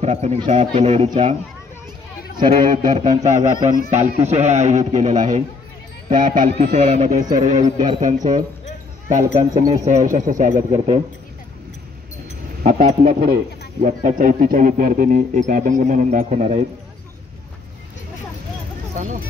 प्राथमिक शाळा कोलवडीच्या सर्व विद्यार्थ्यांचा आज आपण पालखी सोहळा आयोजित केलेला आहे। त्या पालखी सोहळ्यामध्ये सर्व विद्यार्थ्यांचं पालकांचं मी सहर्ष असं स्वागत करतो। आता आपल्या पुढे इयत्ता 4थीच्या विद्यार्थ्यांनी एक अभंग म्हणून दाखवणार आहेत। समोर